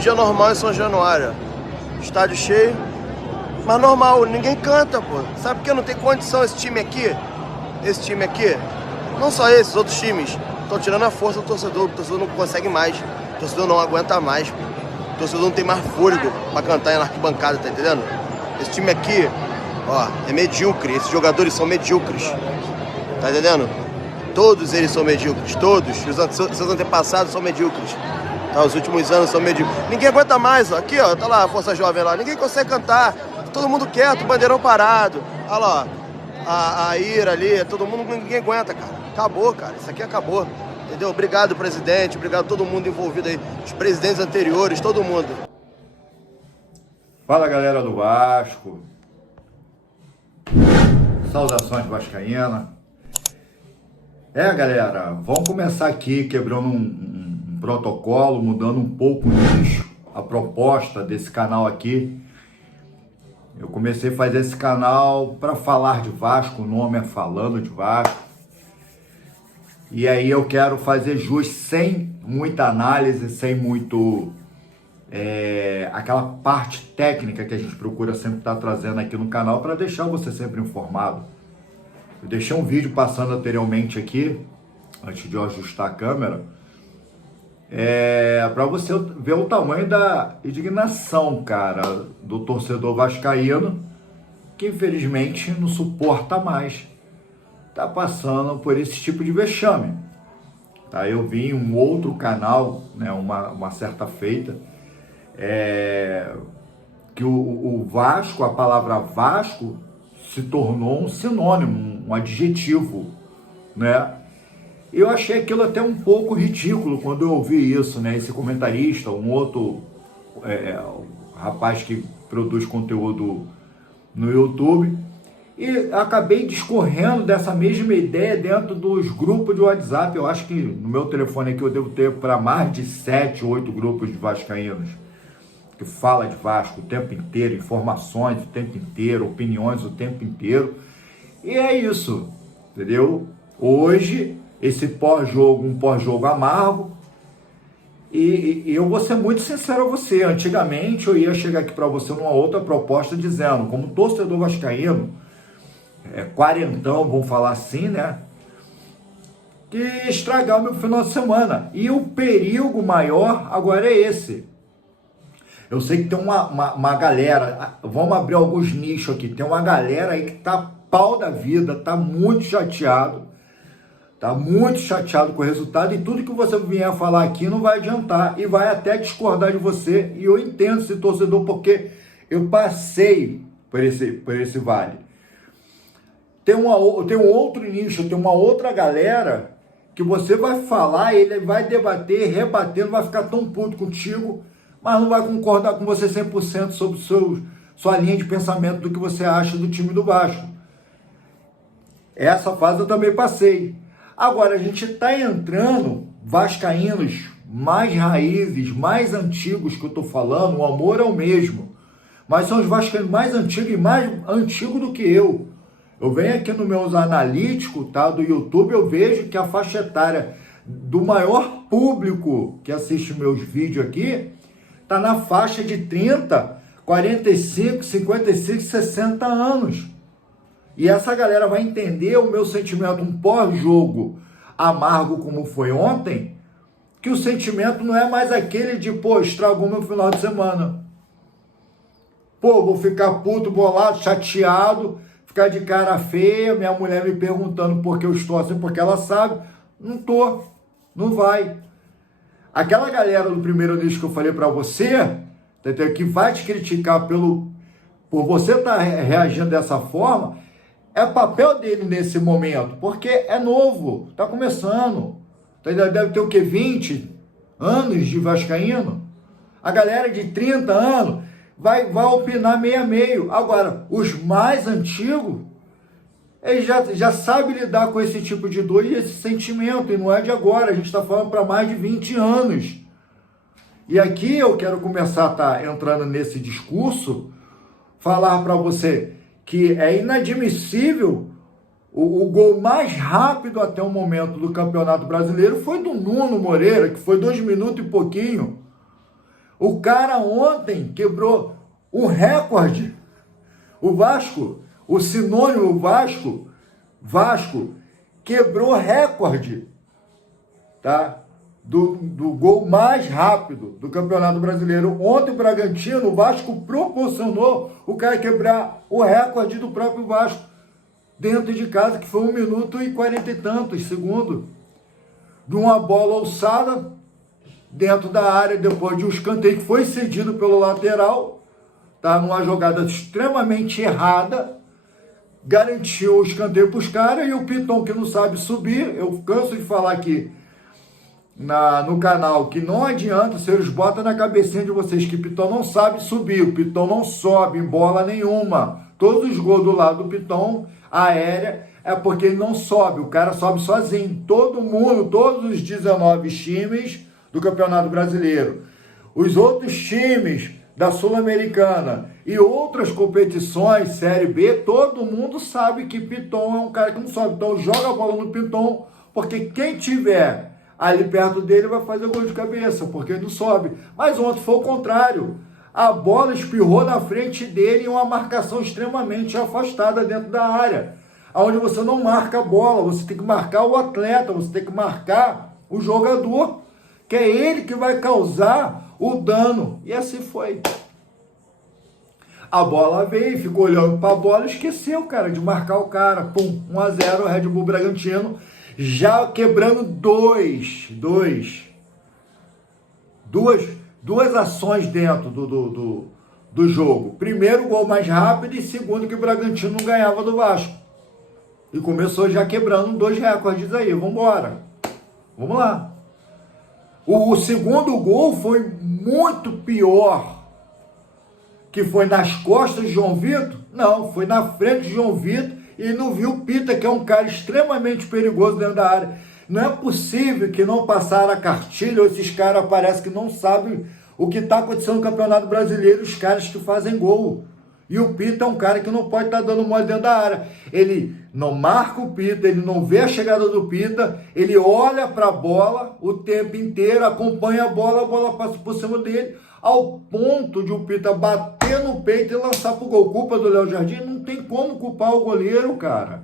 dia normal em São Januário. Estádio cheio, mas normal, ninguém canta, pô. Sabe por que não tem condição esse time aqui? Esse time aqui, não só esses, outros times, estão tirando a força do torcedor. O torcedor não consegue mais, o torcedor não aguenta mais. O torcedor não tem mais fôlego pra cantar na arquibancada, tá entendendo? Esse time aqui, ó, é medíocre, esses jogadores são medíocres, tá entendendo? Todos eles são medíocres, todos, seus antepassados são medíocres. Tá, os últimos anos são medíocres. Ninguém aguenta mais, ó. Aqui, ó, tá lá a Força Jovem lá. Ninguém consegue cantar. Todo mundo quieto, bandeirão parado. Olha lá, ó. A Ira ali, todo mundo, ninguém aguenta, cara. Acabou, cara. Isso aqui acabou. Entendeu? Obrigado, presidente. Obrigado a todo mundo envolvido aí. Os presidentes anteriores, todo mundo. Fala, galera do Vasco. Saudações vascaína. Galera, vamos começar aqui quebrando um protocolo, mudando um pouco o nicho, a proposta desse canal aqui. Eu comecei a fazer esse canal para falar de Vasco, o nome é Falando de Vasco. E aí eu quero fazer jus sem muita análise, sem muito aquela parte técnica que a gente procura sempre estar trazendo aqui no canal para deixar você sempre informado. Eu deixei um vídeo passando anteriormente aqui, antes de eu ajustar a câmera, para você ver o tamanho da indignação, cara, do torcedor vascaíno, que infelizmente não suporta mais, tá passando por esse tipo de vexame. Tá? Eu vi em um outro canal, né, uma certa feita, que o Vasco, a palavra Vasco, se tornou um sinônimo, um adjetivo, né? Eu achei aquilo até um pouco ridículo quando eu ouvi isso, né? Esse comentarista, um outro rapaz que produz conteúdo no YouTube, e acabei discorrendo dessa mesma ideia dentro dos grupos de WhatsApp. Eu acho que no meu telefone aqui eu devo ter para mais de 7, 8 grupos de vascaínos, que fala de Vasco o tempo inteiro, informações o tempo inteiro, opiniões o tempo inteiro. E é isso, entendeu? Hoje, esse pós-jogo, um pós-jogo amargo, e eu vou ser muito sincero a você. Antigamente eu ia chegar aqui para você numa outra proposta dizendo, como torcedor vascaíno, quarentão, vamos falar assim, né? Que estragar o meu final de semana. E o perigo maior agora é esse. Eu sei que tem uma galera, vamos abrir alguns nichos aqui, tem uma galera aí que tá pau da vida, tá muito chateado com o resultado, e tudo que você vier falar aqui não vai adiantar, e vai até discordar de você, e eu entendo esse torcedor, porque eu passei por esse vale. Tem um outro nicho, tem uma outra galera, que você vai falar, ele vai debater, rebater, não vai ficar tão puto contigo, mas não vai concordar com você 100% sobre sua linha de pensamento do que você acha do time do Vasco. Essa fase eu também passei. Agora, a gente está entrando, vascaínos mais raízes, mais antigos que eu estou falando, o amor é o mesmo, mas são os vascaínos mais antigos e mais antigos do que eu. Eu venho aqui nos meus analíticos, tá, do YouTube, eu vejo que a faixa etária do maior público que assiste meus vídeos aqui está na faixa de 30, 45, 55, 60 anos. E essa galera vai entender o meu sentimento, um pós-jogo amargo como foi ontem, que o sentimento não é mais aquele de, pô, estragou meu final de semana. Pô, vou ficar puto, bolado, chateado, ficar de cara feia, minha mulher me perguntando por que eu estou assim, porque ela sabe. Não tô, não vai. Aquela galera do primeiro nicho que eu falei para você, que vai te criticar por você estar reagindo dessa forma, é papel dele nesse momento, porque é novo, tá começando. Deve ter o quê? 20 anos de vascaíno? A galera de 30 anos vai opinar meio a meio. Agora, os mais antigos, eles já sabem lidar com esse tipo de dor e esse sentimento, e não é de agora, a gente está falando para mais de 20 anos. E aqui eu quero começar a estar entrando nesse discurso, falar para você que é inadmissível o gol mais rápido até o momento do Campeonato Brasileiro foi do Nuno Moreira, que foi 2 minutos e pouquinho. O cara ontem quebrou um recorde. O Vasco, o sinônimo Vasco quebrou recorde, tá? Do gol mais rápido do Campeonato Brasileiro. Ontem o Bragantino, o Vasco proporcionou o cara quebrar o recorde do próprio Vasco dentro de casa, que foi 1 minuto e 40 e tantos segundos, de uma bola alçada dentro da área, depois de um escanteio que foi cedido pelo lateral, tá? Numa jogada extremamente errada, garantiu o escanteio para os caras, e o Piton, que não sabe subir, eu canso de falar aqui no canal, que não adianta, vocês botam na cabecinha de vocês que o Piton não sabe subir, o Piton não sobe em bola nenhuma. Todos os gols do lado do Piton, aérea, é porque ele não sobe, o cara sobe sozinho. Todo mundo, todos os 19 times do Campeonato Brasileiro, os outros times da Sul-Americana e outras competições, Série B, todo mundo sabe que Piton é um cara que não sobe. Então joga a bola no Piton, porque quem tiver ali perto dele vai fazer gol de cabeça, porque ele não sobe. Mas ontem foi o contrário. A bola espirrou na frente dele em uma marcação extremamente afastada dentro da área, onde você não marca a bola, você tem que marcar o atleta, você tem que marcar o jogador, que é ele que vai causar o dano. E assim foi. A bola veio, ficou olhando para a bola e esqueceu, cara, de marcar o cara. Pum, 1-0, Red Bull Bragantino, já quebrando duas ações dentro do jogo. Primeiro, gol mais rápido, e segundo, que o Bragantino não ganhava do Vasco. E começou já quebrando 2 recordes aí. Vamos embora. Vamos lá. O segundo gol foi muito pior. Que foi nas costas de João Vitor? Não, foi na frente de João Vitor, e não viu o Pita, que é um cara extremamente perigoso dentro da área. Não é possível que não passaram a cartilha, ou esses caras parecem que não sabem o que está acontecendo no Campeonato Brasileiro, os caras que fazem gol. E o Pita é um cara que não pode estar dando mole dentro da área. Ele não marca o Pita, ele não vê a chegada do Pita, ele olha para a bola o tempo inteiro, acompanha a bola passa por cima dele, ao ponto de o Pita bater no peito e lançar pro gol. Culpa do Léo Jardim? Não tem como culpar o goleiro, cara.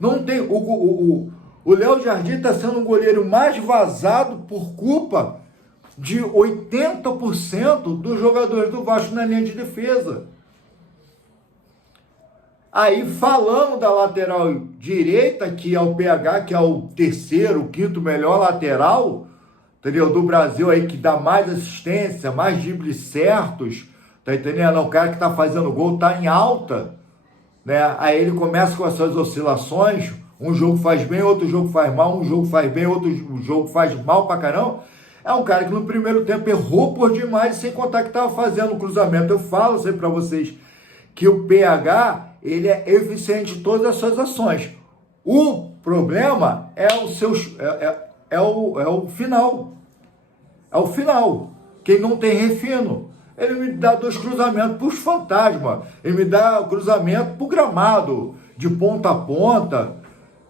Não tem. O Léo Jardim está sendo um goleiro mais vazado por culpa de 80% dos jogadores do Vasco na linha de defesa. Aí, falando da lateral direita, que é o PH, que é o terceiro, o quinto melhor lateral, entendeu? Do Brasil aí, que dá mais assistência, mais dribles certos, tá entendendo? O cara que tá fazendo gol tá em alta, né? Aí ele começa com as suas oscilações, um jogo faz bem, outro jogo faz mal, um jogo faz bem, outro jogo faz mal pra caramba. É um cara que no primeiro tempo errou por demais, sem contar que tava fazendo o cruzamento. Eu falo sempre pra vocês que o PH, ele é eficiente em todas as suas ações. O problema é o final. É o final. Quem não tem refino. Ele me dá 2 cruzamentos para os fantasmas. Ele me dá cruzamento para o gramado, de ponta a ponta.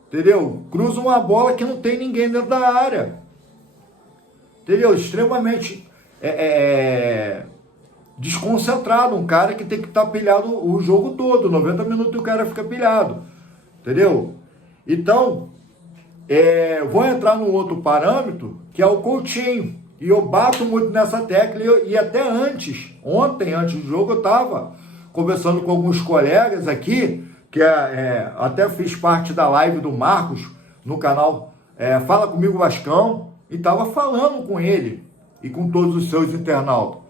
Entendeu? Cruza uma bola que não tem ninguém dentro da área. Entendeu? Extremamente desconcentrado. Um cara que tem que estar pilhado o jogo todo. 90 minutos o cara fica pilhado. Entendeu? Então, vou entrar num outro parâmetro, que é o Coutinho. E eu bato muito nessa tecla, e até ontem, antes do jogo, eu estava conversando com alguns colegas aqui, que até fiz parte da live do Marcos, no canal Fala Comigo Vascão, e estava falando com ele, e com todos os seus internautas.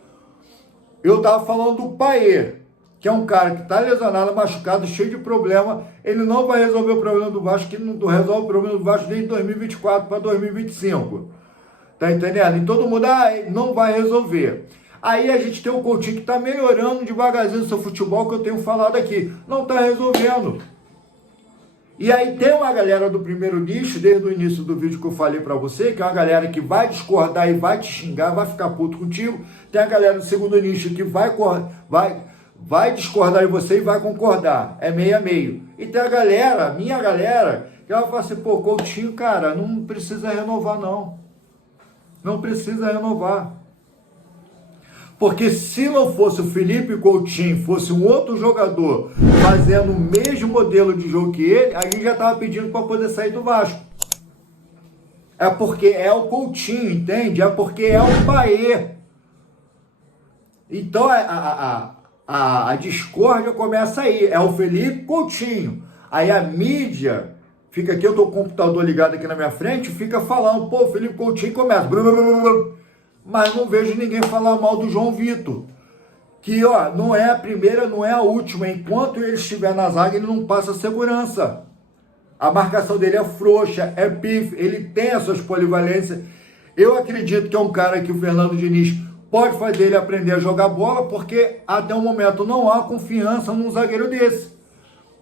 Eu estava falando do Paê, que é um cara que está lesionado, machucado, cheio de problema. Ele não vai resolver o problema do Vasco, que não resolve o problema do Vasco desde 2024 para 2025. Tá entendendo? E todo mundo, não vai resolver. Aí a gente tem o Coutinho que está melhorando devagarzinho o seu futebol, que eu tenho falado aqui. Não está resolvendo. E aí tem uma galera do primeiro nicho, desde o início do vídeo que eu falei para você, que é uma galera que vai discordar e vai te xingar, vai ficar puto contigo. Tem a galera do segundo nicho que vai discordar de você e vai concordar. É meio a meio. E tem a galera, minha galera, que ela fala assim, pô, Coutinho, cara, não precisa renovar, não. Não precisa renovar. Porque se não fosse o Felipe Coutinho, fosse um outro jogador fazendo o mesmo modelo de jogo que ele, a gente já estava pedindo para poder sair do Vasco. É porque é o Coutinho, entende? É porque é o Paê. Então a discórdia começa aí. É o Felipe Coutinho. Aí a mídia fica aqui, eu tô com o computador ligado aqui na minha frente, fica falando, pô, o Felipe Coutinho começa. Mas não vejo ninguém falar mal do João Vitor. Que, ó, não é a primeira, não é a última. Enquanto ele estiver na zaga, ele não passa segurança. A marcação dele é frouxa, é pife, ele tem as suas polivalências. Eu acredito que é um cara que o Fernando Diniz pode fazer ele aprender a jogar bola, porque até o momento não há confiança num zagueiro desse.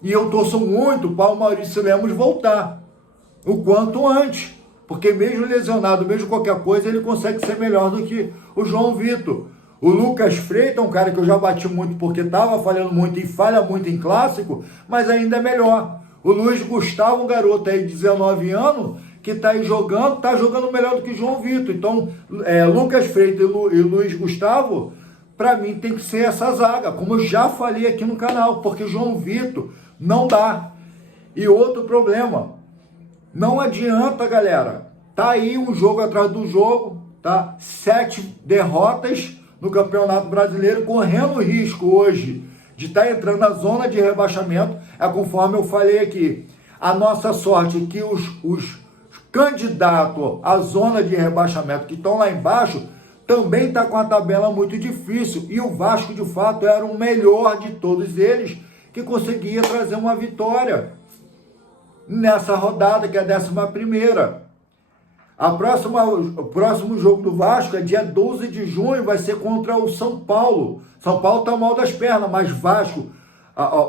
E eu torço muito para o Maurício Lemos voltar o quanto antes. Porque mesmo lesionado, mesmo qualquer coisa, ele consegue ser melhor do que o João Vitor. O Lucas Freitas é um cara que eu já bati muito porque estava falhando muito e falha muito em clássico, mas ainda é melhor. O Luiz Gustavo, um garoto aí de 19 anos, que está aí jogando, está jogando melhor do que o João Vitor. Então, Lucas Freitas e Luiz Gustavo, para mim, tem que ser essa zaga, como eu já falei aqui no canal, porque o João Vitor não dá. E outro problema, não adianta, galera, tá aí um jogo atrás do jogo, tá? 7 derrotas no Campeonato Brasileiro, correndo risco hoje de estar entrando na zona de rebaixamento. É conforme eu falei aqui, a nossa sorte é que os candidatos à zona de rebaixamento que estão lá embaixo também está com a tabela muito difícil, e o Vasco de fato era o melhor de todos eles, que conseguia trazer uma vitória nessa rodada, que é a 11ª. O próximo jogo do Vasco é dia 12 de junho, vai ser contra o São Paulo. São Paulo tá mal das pernas, mas Vasco,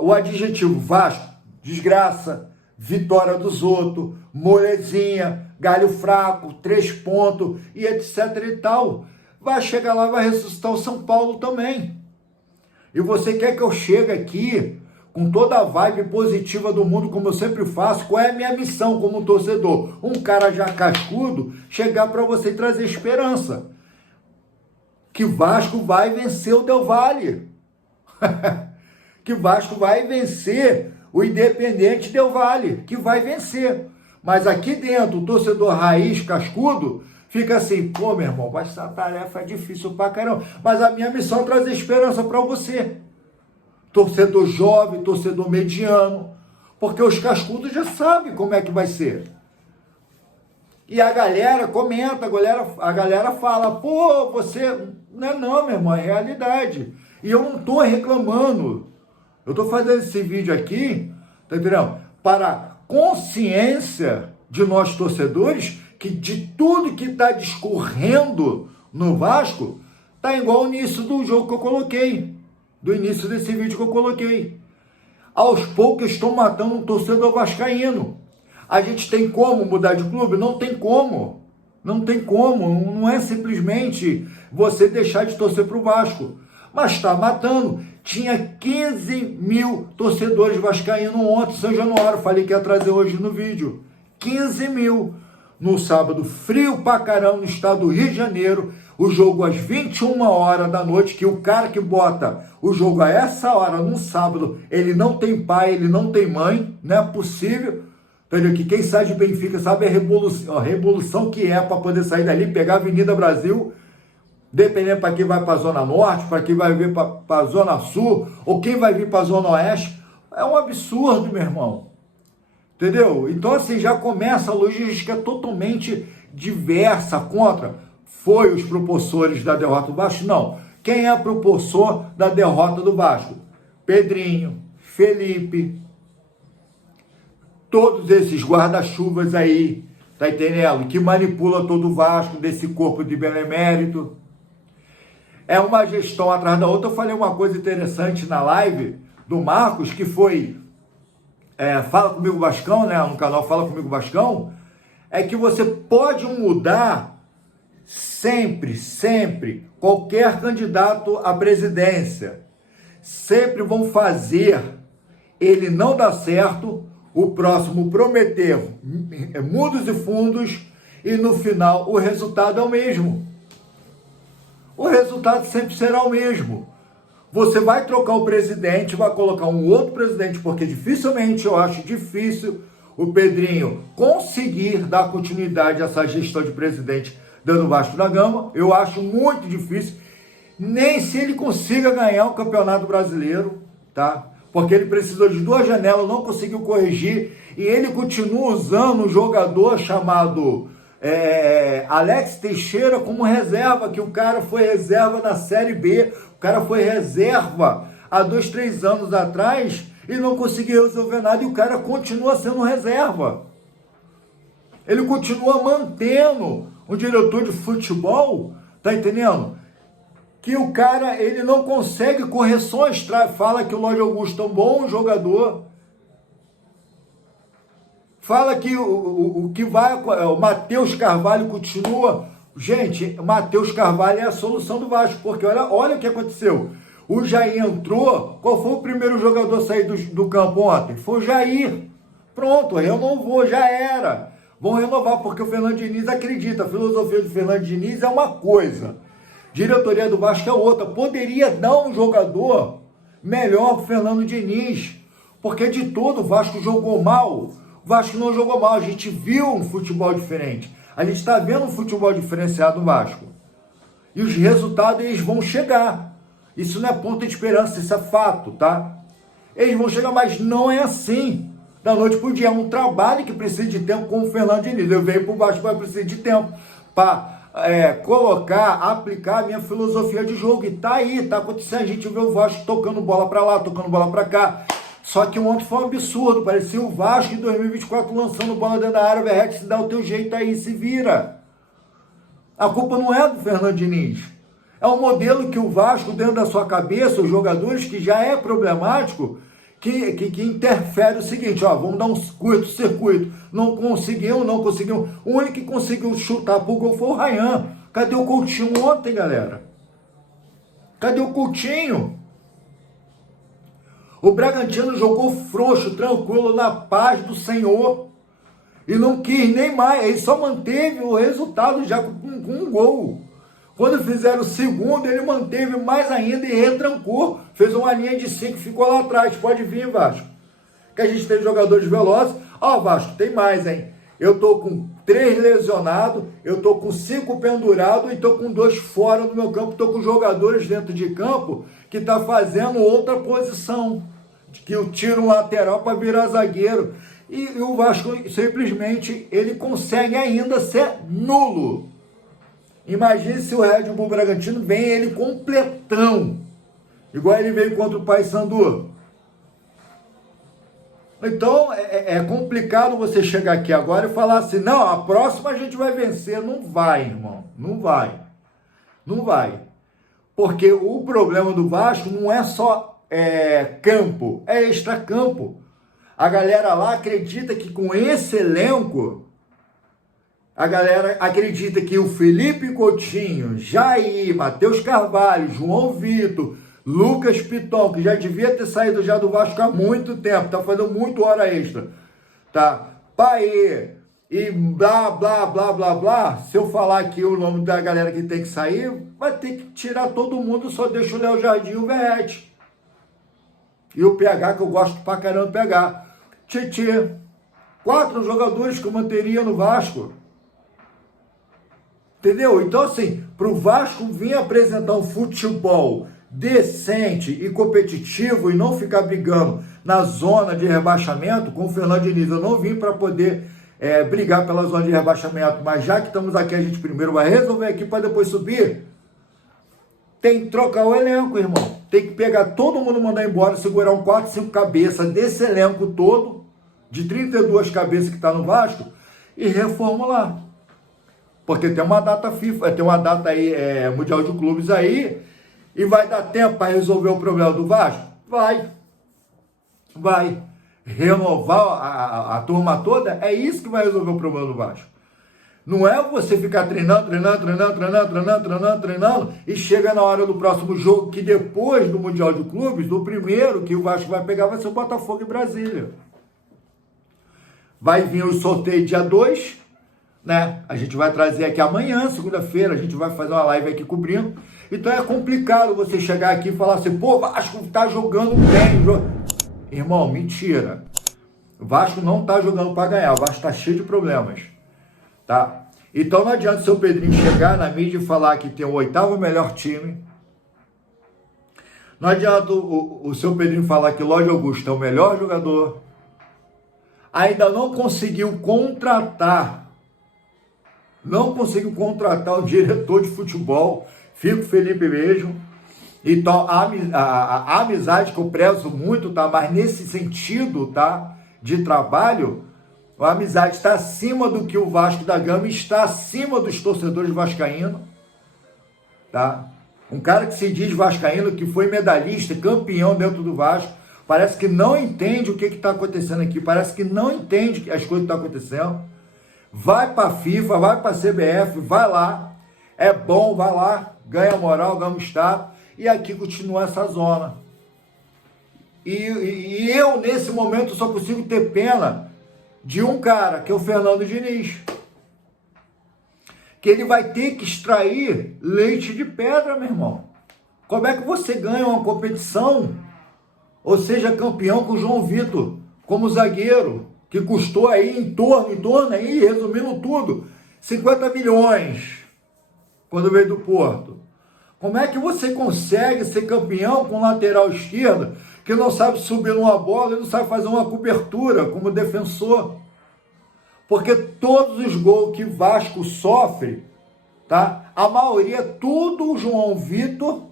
o adjetivo Vasco, desgraça, vitória dos outros, molezinha, galho fraco, 3 pontos e etc e tal. Vai chegar lá, vai ressuscitar o São Paulo também. E você quer que eu chegue aqui com toda a vibe positiva do mundo, como eu sempre faço? Qual é a minha missão como torcedor? Um cara já cascudo, chegar para você e trazer esperança. Que Vasco vai vencer o Del Valle. Que Vasco vai vencer o Independente Del Valle. Que vai vencer. Mas aqui dentro, o torcedor raiz cascudo fica assim, pô, meu irmão, essa tarefa é difícil pra caramba. Mas a minha missão é trazer esperança para você. Torcedor jovem, torcedor mediano, porque os cascudos já sabem como é que vai ser. E a galera comenta, a galera fala, pô, você... Não, meu irmão, é realidade. E eu não estou reclamando. Eu estou fazendo esse vídeo aqui, tá entendendo? Para consciência de nós torcedores, que de tudo que está discorrendo no Vasco, tá igual o início do jogo que eu coloquei. Do início desse vídeo que eu coloquei. Aos poucos estão matando um torcedor vascaíno. A gente tem como mudar de clube? Não tem como. Não tem como. Não é simplesmente você deixar de torcer para o Vasco. Mas está matando. Tinha 15 mil torcedores vascaínos ontem em São Januário. Falei que ia trazer hoje no vídeo. 15 mil. No sábado, frio pra caramba, no estado do Rio de Janeiro. O jogo às 21 horas da noite, que o cara que bota o jogo a essa hora, num sábado, ele não tem pai, ele não tem mãe, não é possível. Entendeu? Que quem sai de Benfica sabe a revolução que é para poder sair dali, pegar a Avenida Brasil, dependendo para quem vai para a Zona Norte, para quem vai vir para a Zona Sul, ou quem vai vir para a Zona Oeste. É um absurdo, meu irmão. Entendeu? Então, assim, já começa a logística totalmente diversa contra. Foi os propulsores da derrota do Vasco? Não. Quem é propulsor da derrota do Vasco? Pedrinho, Felipe, todos esses guarda-chuvas aí, tá entendendo? Que manipula todo o Vasco, desse corpo de benemérito. É uma gestão atrás da outra. Eu falei uma coisa interessante na live do Marcos, que foi... Fala Comigo Vascão, né? No canal Fala Comigo Vascão, é que você pode mudar sempre, qualquer candidato à presidência. Sempre vão fazer ele não dar certo, o próximo prometer mundos e fundos, e no final o resultado é o mesmo. o resultado sempre será o mesmo. Você vai trocar o presidente, vai colocar um outro presidente, porque dificilmente, eu acho difícil o Pedrinho conseguir dar continuidade a essa gestão de presidente dando Vasco da Gama. Eu acho muito difícil, nem se ele consiga ganhar o Campeonato Brasileiro, tá? Porque ele precisou de 2 janelas, não conseguiu corrigir, e ele continua usando um jogador chamado Alex Teixeira como reserva, que o cara foi reserva na Série B, o cara foi reserva há 2, 3 anos atrás e não conseguiu resolver nada, e o cara continua sendo reserva. Ele continua mantendo um diretor de futebol, tá entendendo? Que o cara, ele não consegue correções, fala que o Lorde Augusto é um bom jogador, fala que o Matheus Carvalho continua. Gente, Matheus Carvalho é a solução do Vasco, porque olha o que aconteceu. O Jair entrou, qual foi o primeiro jogador a sair do campo ontem? Foi o Jair. Pronto, renovou, já era. Vão renovar, porque o Fernando Diniz acredita, a filosofia do Fernando Diniz é uma coisa, diretoria do Vasco é outra. Poderia dar um jogador melhor pro Fernando Diniz, porque de todo o Vasco jogou mal. O Vasco não jogou mal, a gente viu um futebol diferente. A gente está vendo um futebol diferenciado no Vasco. E os resultados, eles vão chegar. Isso não é ponto de esperança, isso é fato, tá? Eles vão chegar, mas não é assim. Da noite pro dia, é um trabalho que precisa de tempo, como o Fernando Diniz. Eu venho pro Vasco, vai precisar de tempo para aplicar a minha filosofia de jogo. E tá aí, tá acontecendo. A gente vê o Vasco tocando bola para lá, tocando bola para cá. Só que ontem foi um absurdo, parecia o Vasco em 2024 lançando bola dentro da área. Verrete, se dá o teu jeito aí, se vira. A culpa não é do Fernando Diniz. É um modelo que o Vasco, dentro da sua cabeça, os jogadores, que já é problemático, que interfere o seguinte, ó, vamos dar um curto-circuito. Não conseguiu. O único que conseguiu chutar pro gol foi o Ryan. Cadê o Coutinho ontem, galera? Cadê o Coutinho? O Bragantino jogou frouxo, tranquilo, na paz do Senhor. E não quis nem mais. Ele só manteve o resultado já com um gol. Quando fizeram o segundo, ele manteve mais ainda e retrancou. Fez uma linha de 5 e ficou lá atrás. Pode vir, Vasco. Que a gente tem jogadores velozes. Ó, Vasco, tem mais, hein? Eu tô com 3 lesionados, eu tô com 5 pendurados e tô com 2 fora do meu campo. Tô com jogadores dentro de campo que tá fazendo outra posição. Que eu tiro um lateral para virar zagueiro. E o Vasco, simplesmente, ele consegue ainda ser nulo. Imagine se o Red Bull Bragantino vem ele completão, igual ele veio contra o Paysandu. Então, é complicado você chegar aqui agora e falar assim, não, a próxima a gente vai vencer. Não vai, irmão, não vai. Não vai. Porque o problema do Vasco não é só campo, é extracampo. A galera lá acredita que com esse elenco, a galera acredita que o Felipe Coutinho, Jair, Matheus Carvalho, João Vitor, Lucas Piton, que já devia ter saído já do Vasco há muito tempo, tá fazendo muito hora extra, tá? Paê e blá, blá, blá, blá, blá. Se eu falar aqui o nome da galera que tem que sair, vai ter que tirar todo mundo, só deixa o Léo Jardim e o Verrete. E o PH, que eu gosto pra caramba do PH. Tietê. 4 jogadores que eu manteria no Vasco. Entendeu? Então, assim, para o Vasco vir apresentar um futebol decente e competitivo e não ficar brigando na zona de rebaixamento, com o Fernando Diniz, eu não vim para poder brigar pela zona de rebaixamento, mas já que estamos aqui, a gente primeiro vai resolver aqui para depois subir. Tem que trocar o elenco, irmão. Tem que pegar todo mundo, mandar embora, segurar um 4, 5 cabeças desse elenco todo, de 32 cabeças que está no Vasco, e reformular. Porque tem uma data FIFA, tem uma data aí, Mundial de Clubes aí, e vai dar tempo para resolver o problema do Vasco? Vai. Renovar a turma toda, é isso que vai resolver o problema do Vasco. Não é você ficar treinando, e chega na hora do próximo jogo, que depois do Mundial de Clubes, do primeiro que o Vasco vai pegar vai ser o Botafogo e Brasília. Vai vir o sorteio dia 2, né? A gente vai trazer aqui amanhã, segunda-feira, a gente vai fazer uma live aqui cobrindo. Então é complicado você chegar aqui e falar assim, pô, Vasco tá jogando bem. Irmão, mentira. O Vasco não tá jogando para ganhar, o Vasco tá cheio de problemas, tá? Então não adianta o seu Pedrinho chegar na mídia e falar que tem o 8º melhor time. Não adianta o seu Pedrinho falar que Lodi Augusto é o melhor jogador. Ainda não conseguiu contratar o diretor de futebol, Fico Felipe mesmo. Então, a amizade que eu prezo muito, tá? Mas nesse sentido, tá? De trabalho, a amizade está acima do que o Vasco da Gama, está acima dos torcedores vascaínos, tá? Um cara que se diz vascaíno, que foi medalhista, campeão dentro do Vasco, parece que não entende o que está acontecendo aqui, parece que não entende as coisas que estão acontecendo. Vai para a FIFA, vai para a CBF, vai lá, é bom, vai lá, ganha moral, ganha status, e aqui continua essa zona. E eu, nesse momento, só consigo ter pena de um cara, que é o Fernando Diniz, que ele vai ter que extrair leite de pedra, meu irmão. Como é que você ganha uma competição, ou seja, campeão com o João Vitor, como zagueiro, que custou aí em torno aí, resumindo tudo, 50 milhões, quando veio do Porto? Como é que você consegue ser campeão com um lateral esquerdo que não sabe subir numa bola e não sabe fazer uma cobertura como defensor? Porque todos os gols que Vasco sofre, tá? A maioria é tudo o João Vitor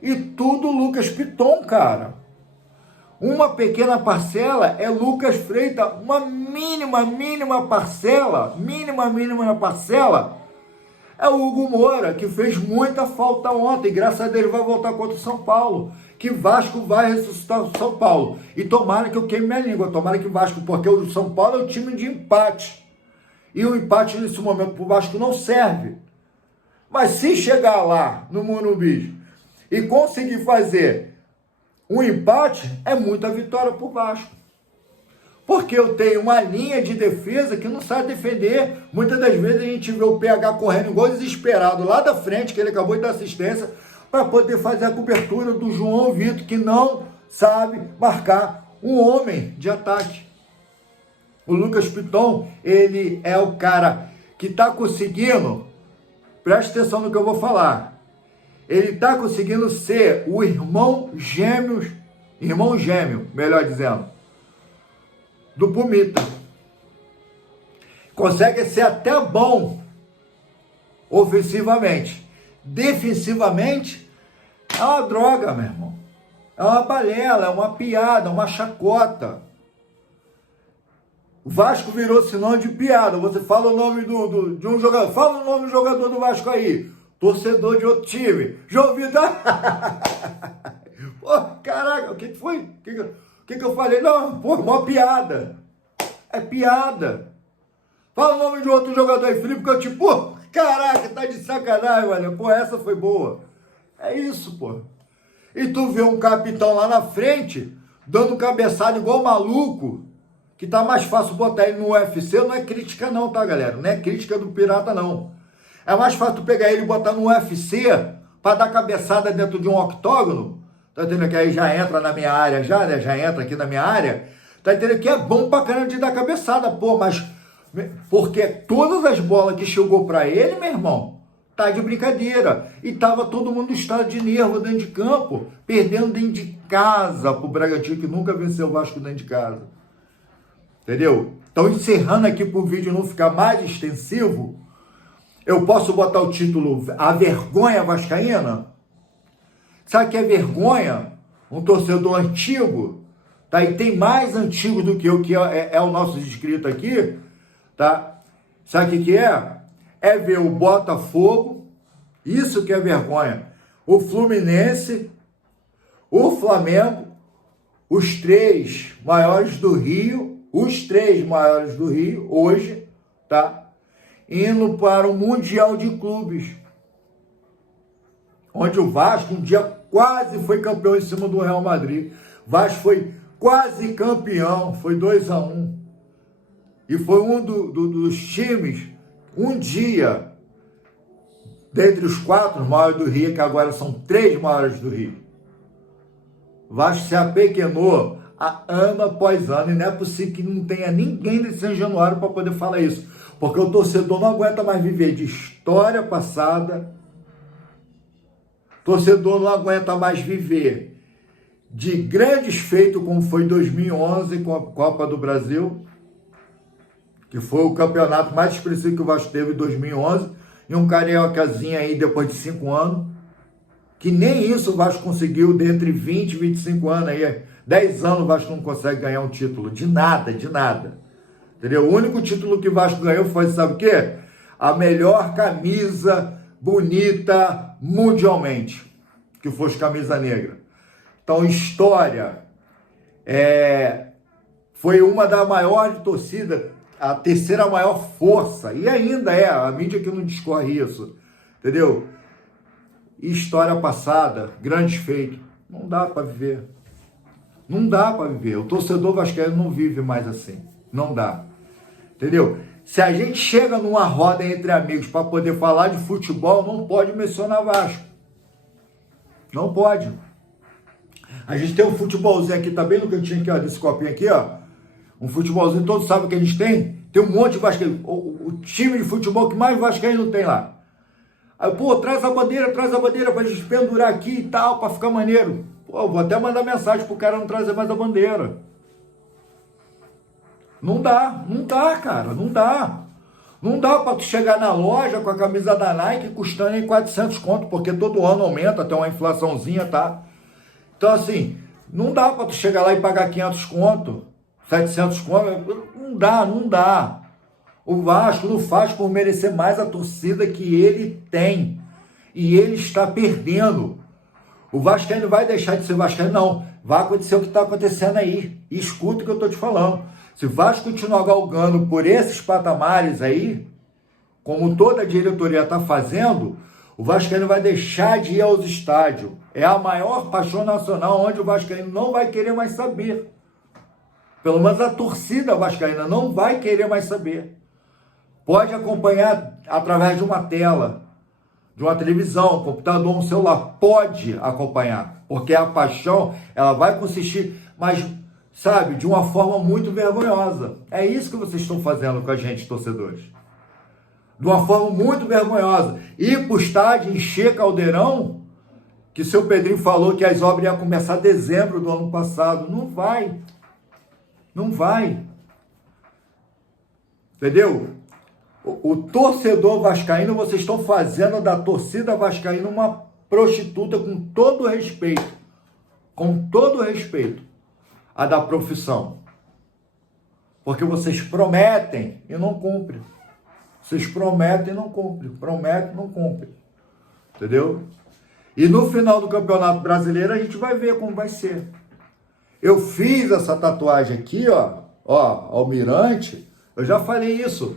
e tudo o Lucas Piton, cara. Uma pequena parcela é Lucas Freitas, uma mínima parcela é o Hugo Moura, que fez muita falta ontem, graças a Deus vai voltar contra o São Paulo, que Vasco vai ressuscitar o São Paulo, e tomara que eu queime minha língua, tomara que Vasco, porque o São Paulo é um time de empate, e o empate nesse momento para o Vasco não serve, mas se chegar lá no Morumbi e conseguir fazer um empate, é muita vitória para o Vasco. Porque eu tenho uma linha de defesa que não sabe defender. Muitas das vezes a gente vê o PH correndo igual desesperado lá da frente, que ele acabou de dar assistência, para poder fazer a cobertura do João Vitor, que não sabe marcar um homem de ataque. O Lucas Piton, ele é o cara que está conseguindo, preste atenção no que eu vou falar, ele está conseguindo ser o irmão gêmeo, melhor dizendo, do Pumita. Consegue ser até bom ofensivamente. Defensivamente, é uma droga, meu irmão. É uma balela, é uma piada, uma chacota. O Vasco virou sinônimo de piada. Você fala o nome de um jogador. Fala o nome do jogador do Vasco aí. Torcedor de outro time. João Vitor. Pô, caraca, o que foi? O que eu falei? Não, pô, uma piada. É piada. Fala o nome de outro jogador aí, Felipe, que eu tipo, pô, caraca, tá de sacanagem, olha. Pô, essa foi boa. É isso, pô. E tu vê um capitão lá na frente, dando cabeçada igual maluco, que tá mais fácil botar ele no UFC, não é crítica não, tá, galera? Não é crítica do pirata, não. É mais fácil tu pegar ele e botar no UFC, pra dar cabeçada dentro de um octógono, tá entendendo? Que aí já entra na minha área, né? Já entra aqui na minha área, tá entendendo? Que é bom pra caramba de dar cabeçada, pô, mas... Porque todas as bolas que chegou pra ele, meu irmão, tá de brincadeira. E tava todo mundo em estado de nervo dentro de campo, perdendo dentro de casa pro Bragantino, que nunca venceu o Vasco dentro de casa. Entendeu? Então, encerrando aqui pro vídeo não ficar mais extensivo, eu posso botar o título A Vergonha Vascaína? Sabe o que é vergonha? Um torcedor antigo, tá? E tem mais antigo do que eu, que é o nosso inscrito aqui, tá? Sabe o que é? É ver o Botafogo, isso que é vergonha, o Fluminense, o Flamengo, os três maiores do Rio, hoje, tá? Indo para o Mundial de Clubes, onde o Vasco um dia quase foi campeão em cima do Real Madrid. Vasco foi quase campeão, foi 2-1. E foi um dos times, um dia, dentre os 4 maiores do Rio, que agora são 3 maiores do Rio. O Vasco se apequenou a ano após ano, e não é possível que não tenha ninguém de São Januário para poder falar isso, porque o torcedor não aguenta mais viver de história passada, o torcedor não aguenta mais viver de grandes feitos, como foi em 2011 com a Copa do Brasil, que foi o campeonato mais expressivo que o Vasco teve em 2011, e um cariocazinho aí depois de 5 anos, que nem isso o Vasco conseguiu dentre 20 e 25 anos aí. 10 anos o Vasco não consegue ganhar um título, de nada, entendeu? O único título que o Vasco ganhou foi, sabe o quê? A melhor camisa bonita mundialmente, que fosse camisa negra. Então, história, foi uma da maior torcida, a terceira maior força, e ainda a mídia que não discorre isso, entendeu? História passada, grandes feitos, não dá para viver. Não dá para viver. O torcedor vascaíno não vive mais assim. Não dá. Entendeu? Se a gente chega numa roda entre amigos para poder falar de futebol, não pode mencionar Vasco. Não pode. A gente tem um futebolzinho aqui, tá bem no cantinho aqui, ó, desse copinho aqui, ó. Um futebolzinho, todos sabem o que a gente tem? Tem um monte de vascaíno. O time de futebol que mais vascaíno tem lá. Aí, pô, traz a bandeira pra gente pendurar aqui e tal, pra ficar maneiro. Pô, vou até mandar mensagem pro cara não trazer mais a bandeira. Não dá, cara, não dá. Não dá pra tu chegar na loja com a camisa da Nike custando em 400 conto, porque todo ano aumenta, tem uma inflaçãozinha, tá? Então, assim, não dá pra tu chegar lá e pagar 500 conto, 700 conto, não dá. O Vasco não faz por merecer mais a torcida que ele tem. E ele está perdendo. O Vascaíno vai deixar de ser Vascaíno? Não. Vai acontecer o que está acontecendo aí. E escuta o que eu estou te falando. Se o Vasco continuar galgando por esses patamares aí, como toda a diretoria está fazendo, o Vascaíno vai deixar de ir aos estádios. É a maior paixão nacional, onde o Vascaíno não vai querer mais saber. Pelo menos a torcida vascaína não vai querer mais saber. Pode acompanhar através de uma tela, de uma televisão, um computador, um celular. Pode acompanhar, porque a paixão, ela vai consistir, mas, sabe, de uma forma muito vergonhosa. É isso que vocês estão fazendo com a gente, torcedores. De uma forma muito vergonhosa. Ir para o estádio, encher caldeirão, que seu Pedrinho falou que as obras iam começar em dezembro do ano passado. Não vai. Não vai. Entendeu? O torcedor vascaíno, vocês estão fazendo da torcida vascaína uma prostituta, com todo respeito. Com todo respeito a da profissão. Porque vocês prometem e não cumprem. Vocês prometem e não cumprem. Prometem e não cumprem. Entendeu? E no final do Campeonato Brasileiro a gente vai ver como vai ser. Eu fiz essa tatuagem aqui, ó, Almirante. Eu já falei isso.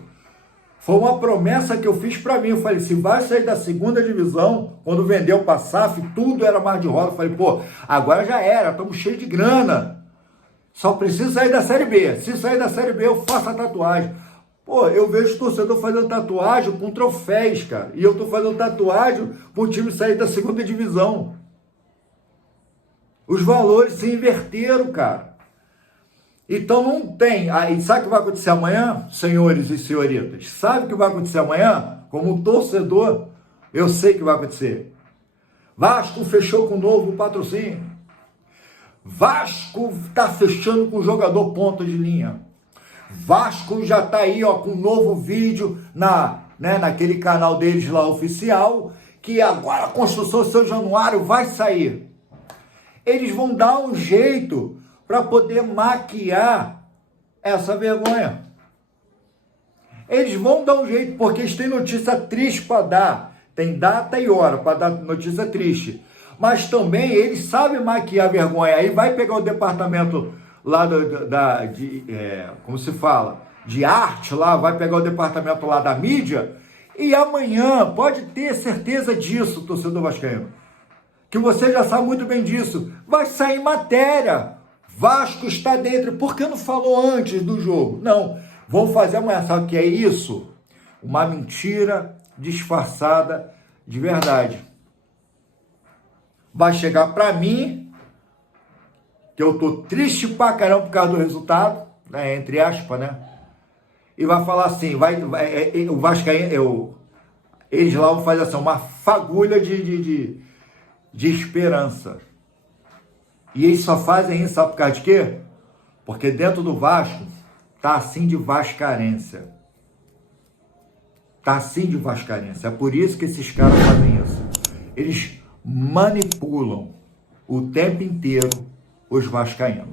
Foi uma promessa que eu fiz para mim. Eu falei, se vai sair da segunda divisão, quando vendeu o SAF, tudo era mar de roda. Eu falei, pô, agora já era, estamos cheios de grana. Só preciso sair da Série B. Se sair da Série B, eu faço a tatuagem. Pô, eu vejo torcedor fazendo tatuagem com troféus, cara. E eu tô fazendo tatuagem para o time sair da segunda divisão. Os valores se inverteram, cara. Então não tem. Aí sabe o que vai acontecer amanhã, senhores e senhoritas? Sabe o que vai acontecer amanhã? Como torcedor, eu sei que vai acontecer. Vasco fechou com um novo patrocínio. Vasco está fechando com o jogador ponta de linha. Vasco já está aí, ó, com um novo vídeo naquele canal deles lá oficial, que agora a construção São Januário vai sair. Eles vão dar um jeito para poder maquiar essa vergonha. Eles vão dar um jeito, porque eles têm notícia triste para dar. Tem data e hora para dar notícia triste. Mas também eles sabem maquiar a vergonha. Aí vai pegar o departamento lá como se fala? De arte lá, vai pegar o departamento lá da mídia. E amanhã, pode ter certeza disso, torcedor vascaíno, que você já sabe muito bem disso, vai sair matéria. Vasco está dentro. Por que não falou antes do jogo? Não, vão fazer amanhã. Sabe o que é isso? Uma mentira disfarçada De verdade. Vai chegar pra mim, que eu tô triste pra caramba por causa do resultado, né, entre aspas, né? E vai falar assim, o Vascaíno, eles lá vão fazer assim, uma fagulha de esperança. E eles só fazem isso, sabe por causa de quê? Porque dentro do Vasco tá assim de vascarência. Tá assim de vascarência. É por isso que esses caras fazem isso. Eles manipulam o tempo inteiro os vascaínos.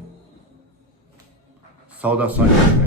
Saudações vascaínas.